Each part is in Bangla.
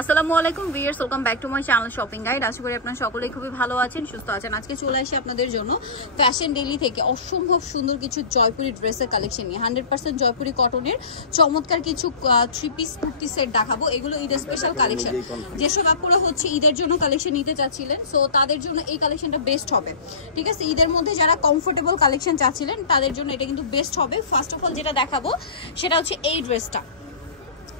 আসসালামু আলাইকুম viewers, welcome back to my channel shopping guide. আশা করি আপনারা সকলেই খুবই ভালো আছেন, সুস্থ আছেন। আজকে চলে আসি আপনাদের জন্য ফ্যাশন ডেইলি থেকে অসম্ভব সুন্দর কিছু জয়পুরি ড্রেসের কালেকশন নিয়ে। 100% জয়পুরি কটনের চমৎকার কিছু 3 পিস কুর্তি সেট দেখাবো। এগুলো ঈদের স্পেশাল কালেকশন। যেসব আপুরা হচ্ছে ঈদের জন্য কালেকশন নিতে চাচ্ছিলেন, সো তাদের জন্য এই কালেকশনটা বেস্ট হবে। ঠিক আছে, ঈদের মধ্যে যারা কমফোর্টেবল কালেকশন চাচ্ছিলেন তাদের জন্য এটা কিন্তু বেস্ট হবে। ফার্স্ট অফ অল যেটা দেখাবো সেটা হচ্ছে এই ড্রেসটা।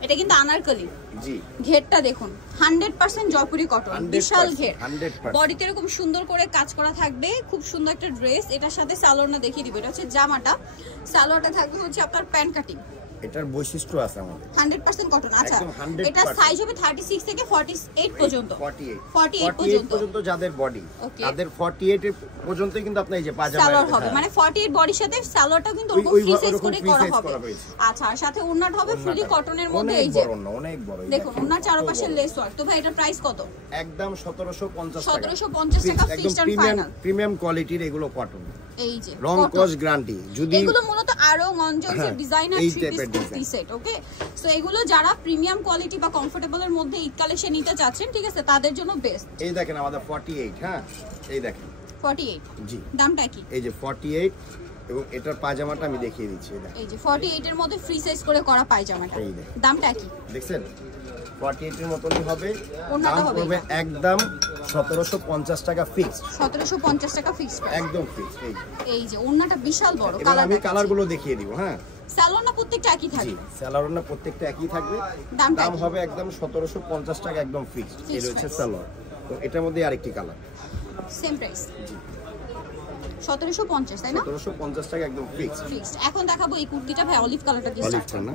এটা কিন্তু আনারকলি, জি, ঘেরটা দেখুন 100% জয়পুরি কটন, বিশাল ঘের, বডিতে এরকম সুন্দর করে কাজ করা থাকবে। খুব সুন্দর একটা ড্রেস। এটার সাথে সালোয়ারটা দেখিয়ে দিব। এটা হচ্ছে জামাটা, সালোয়ারটা থাকবে হচ্ছে আপনার প্যান্ট কাটিং। এটার বৈশিষ্ট্য আছে আমাদের 100% কটন। আচ্ছা, এটা সাইজ হবে 36 থেকে 48 পর্যন্ত, 48 পর্যন্ত যাদের বডি, তাদের 48 এর পর্যন্তই কিন্তু আপনি এই যে পাজামা সালোয়ার হবে, মানে 48 বডির সাথে সালোয়ারটাও কিন্তু ওরকম ফ্রি সাইজ করে করা হবে। আচ্ছা, আর সাথে ওন্নাটা হবে ফুলি কটনের মধ্যে। এই যে অনেক বড় দেখুন, ওন্নার চারপাশে লেস ওয়ার্ক। তো ভাই এটার প্রাইস কত? একদম 1750 টাকা। 1750 টাকা ফিক্সড এন্ড ফাইনাল। প্রিমিয়াম কোয়ালিটির এগুলো কটন, এই যে রং কস গ্যারান্টি। যদি এগুলো মূলত আরো গঞ্জের ডিজাইনার 3 পিস কুর্তি সেট। ওকে, সো এগুলো যারা প্রিমিয়াম কোয়ালিটি বা কমফোর্টেবলের মধ্যে ঈদ কালেকশন নিতে চাচ্ছেন, ঠিক আছে, তাদের জন্য বেস্ট। এই দেখেন আমাদের 48, হ্যাঁ এই দেখেন 48, জি, দামটা কি? এই যে 48, এবং এটার পাজামাটা আমি দেখিয়ে দিচ্ছি। এই যে 48 এর মধ্যে ফ্রি সাইজ করে করা পায়জামাটা, দামটা কি? দেখছেন 48 এর মতনই হবে। দাম হবে একদম 1750 টাকা ফিক্সড। 1750 টাকা ফিক্সড, একদম ফিক্সড। এই যে ওন্নাটা বিশাল বড়। কালার আমি কালারগুলো দেখিয়ে দিব। হ্যাঁ, সালোয়ারটা প্রত্যেকটা একই থাকবে। জি, সালোয়ারটা প্রত্যেকটা একই থাকবে। দাম হবে একদম 1750 টাকা, একদম ফিক্সড। এই হচ্ছে সালোয়ার। তো এটার মধ্যে আরেকটি কালার, সেম প্রাইস, জি 1750, তাই না? 1750 টাকা একদম ফিক্সড। এখন দেখাবো এই কুর্তিটা। ভাই অলিভ কালারটা দিয়ে স্টার্ট করব।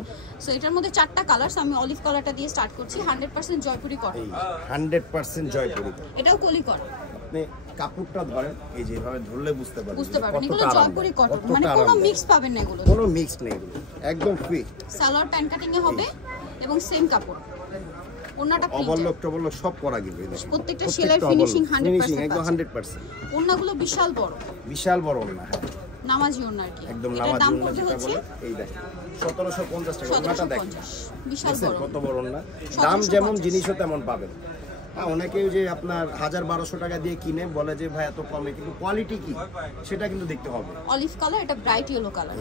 সো এটার মধ্যে 4টা কালার, আমি অলিভ কালারটা দিয়ে স্টার্ট করছি। 100% জয়পুরি কটন, 100% জয়পুরি। এটাও কলি কটন। আপনি কাপড়টা ধরেন, এই যে এভাবে ধরলে বুঝতে পারবেন এগুলো জয়পুরি কটন, মানে কোনো মিক্স পাবেন না। এগুলো কোনো মিক্স নেই, এগুলো একদম ফিক্সড। সালোয়ার প্যান্ট কাটিং এ হবে এবং সেম কাপড়। ওন্নাটা ওভারলক টবলক সব করা গিয়ে প্রত্যেকটা সেলাই ফিনিশিং 100%, একদম 100%। ওন্নাগুলো বিশাল বড়, বিশাল বড় ওন্না, হ্যাঁ নামাজি ওন্না আর কি। একদম নামাজি ওন্না যেটা বলে। এই দেখেন 1750 টাকা ওন্নাটা দেখেন, বিশাল বড়, কত বড় ওন্না। দাম যেমন জিনিসও তেমন পাবেন। হ্যাঁ, অনেকেই যে আপনার 1000-1200 টাকা দিয়ে কিনে বলে যে ভাই এত কমে, কিন্তু কোয়ালিটি কি সেটা কিন্তু দেখতে হবে। অলিভ কালার, এটা ব্রাইট ইয়েলো কালার।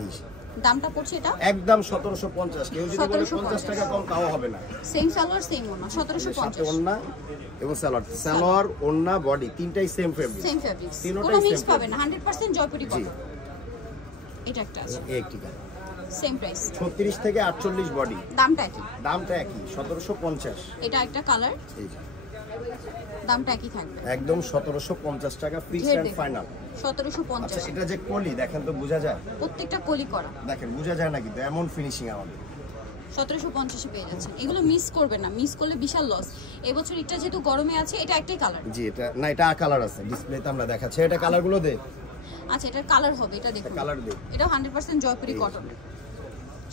দামটা পড়ছে এটা একদম 1750। কেউ যদি বলে 50 টাকা কম, তাও হবে না। সেম সালোয়ার সেম ওন্না, 1750। ওন্না এবং সালোয়ার ওন্না বডি তিনটাই সেম ফেব্রিক, কোনো মিক্স পাবেন না। 100% জয়পুরি কটন। এটা একটা আছে, একটি কালার, সেম প্রাইস 36 থেকে 48 বডি। দামটা কি? দামটা একই, 1750। এটা একটা কালার, এই যে দামটা একই থাকবে, একদম 1750 টাকা ফিক্সড এন্ড ফাইনাল। 1750। আচ্ছা, এটা যে কলি দেখেন তো বোঝা যায়, প্রত্যেকটা কলি করা দেখেন বোঝা যায় না, কিন্তু এমন ফিনিশিং আমাদের 1750 এ পেয়ে যাচ্ছেন। এগুলো মিস করবেন না, মিস করলে বিশাল লস। এবছর এটা যেহেতু গরমে আছে, এটা একটাই কালার। জি, এটা না, এটা কালার আছে ডিসপ্লেতে আমরা দেখাচ্ছি। এটা কালারগুলো দে। আচ্ছা, এটার কালার হবে, এটা দেখুন কালার দে। এটা 100% জয়পুরি কটন,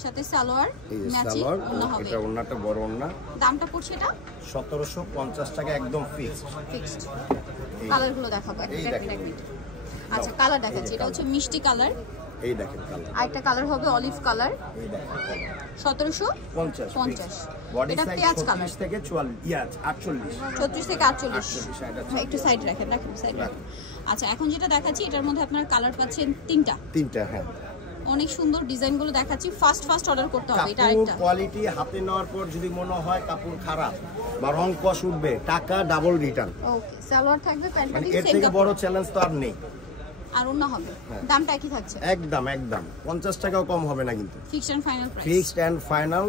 সাথে সালোয়ার ম্যাচিং ওন্না হবে। এটা ওন্নাটা বড় ওন্না। দামটা পড়ছে এটা 1750 টাকা, একদম ফিক্সড। কালারগুলো দেখাবো এক মিনিট। আচ্ছা, কালার দেখাচ্ছি। এটা হচ্ছে মিষ্টি কালার, এই দেখেন কালার। আরেকটা কালার হবে অলিভ কালার, এই দেখেন 1750। বডি এটা সাইজ পেঁয়াজ কালার 36 থেকে 48। 36 থেকে 48। একটু সাইড রাখেন, সাইড রাখেন। আচ্ছা, এখন যেটা দেখাচ্ছি এটার মধ্যে আপনারা কালার পাচ্ছেন তিনটা। হ্যাঁ, অনেক সুন্দর ডিজাইনগুলো দেখাচ্ছি। ফাস্ট অর্ডার করতে হবে। এটা আরেকটা কোয়ালিটি। হাতে নেওয়ার পর যদি মনে হয় কাপড় খারাপ বা রং কস উঠবে, টাকা ডাবল রিটার্ন। ওকে, সালোয়ার থাকবে, প্যান্ট মানে এর থেকে বড় চ্যালেঞ্জ তো আর নেই। আর ওন্না হবে। দামটা কি থাকছে? একদম 50 টাকাও কম হবে না, কিন্তু fixed and final price. Fixed and final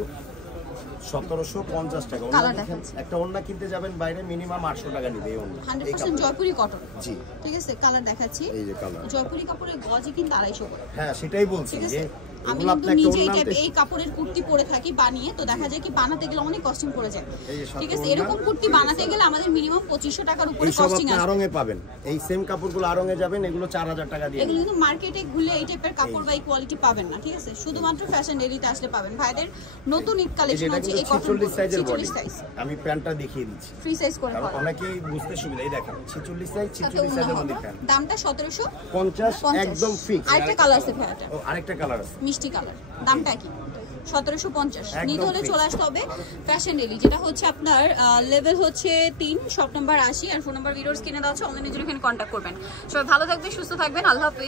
1750 টাকা। কালার দেখাচ্ছি। একটা ওন্না কিনতে যাবেন বাইরে, মিনিমাম 800 টাকা নিবে এই ওন্না। 100% জয়পুরি কটন। জি, ঠিক আছে, কালার দেখাচ্ছি। এই যে কালার। জয়পুরি কাপড়ের গজই কিন্তু 250 করে। হ্যাঁ, সেটাই বলছি যে আমি কিন্তু নিজে এই কাপড়ের কুর্তি পরে থাকি বানিয়ে, তো দেখা যায় কি বানাতে গেলে অনেক কস্টিং পড়ে যায়। ঠিক আছে, এরকম কুর্তি বানাতে গেলে আমাদের মিনিমাম 2500 টাকার উপরে কস্টিং আসবে। আরঙে পাবেন এই সেম কাপড়গুলো, আরঙে যাবেন, এগুলো 4000 টাকা দিয়ে। এগুলো কিন্তু মার্কেটে ঘুরে এই টাইপের কাপড় বা এই কোয়ালিটি পাবেন না। ঠিক আছে, শুধুমাত্র ফ্যাশন ডেইলিতে আসলে পাবেন। ভাইদের নতুন ঈদ কালেকশন আছে এই কটন 46 সাইজের বডি। সাইজ আমি প্যান্টটা দেখিয়ে দিচ্ছি, ফ্রি সাইজ করে করা। অনেকেই বুঝতে সুবিধা। এই দেখেন 46 সাইজের মধ্যে প্যান্ট। দামটা 1750, একদম ফিক্স। আরেকটা কালার আছে ভাইটা। ও, আরেকটা কালার আছে মিষ্টি কালার। দামটা কি? 1750 নিতে হলে চলে আসতে হবে ফ্যাশন ডেইলি, যেটা হচ্ছে আপনার লেভেল হচ্ছে 3, শপ নাম্বার 80 আর ফোন নাম্বার ভিডিওর স্ক্রিনে দেওয়া আছে। অনলাইনে জন্য এখানে কন্ট্যাক্ট করবেন। সবাই ভালো থাকবেন, সুস্থ থাকবেন, আল্লাহ হাফেজ।